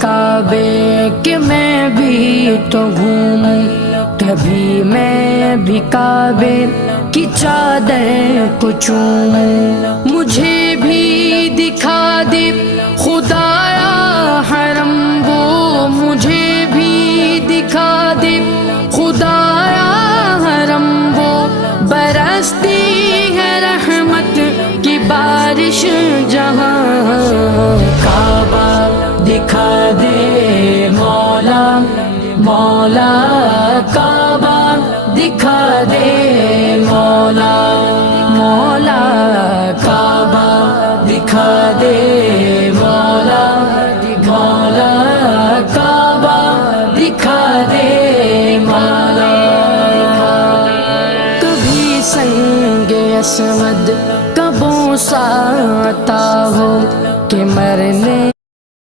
کعبے کہ میں بھی تو گھوموں، کبھی میں بھی کعبے کی چادر کو چوموں، مجھے بھی دکھا دے